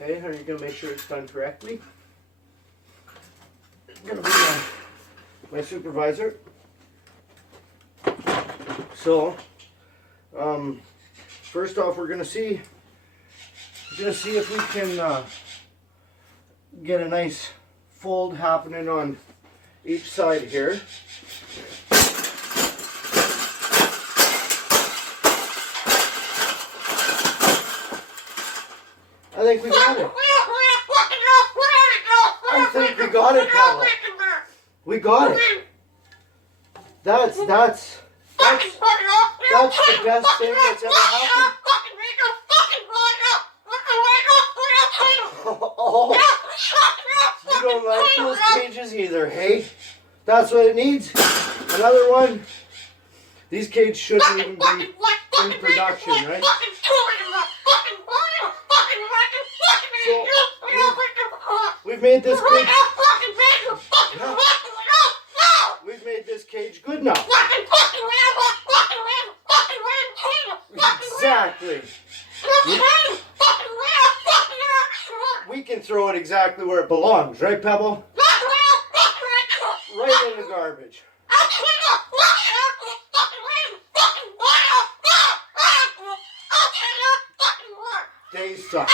Okay, are you going to make sure it's done correctly? I'm going to be my supervisor. So, first off, we're going to see if we can get a nice fold happening on each side here. I think we got it. I think we got it, Paula. We got it. That's the best thing that's ever happened. Oh, you don't like those cages either, hey? That's what it needs. Another one. These cages shouldn't even be in production, right? So, we've made this cage. We've made this cage good now. Exactly. We can throw it exactly where it belongs, right, Pebble? Right in the garbage. They suck.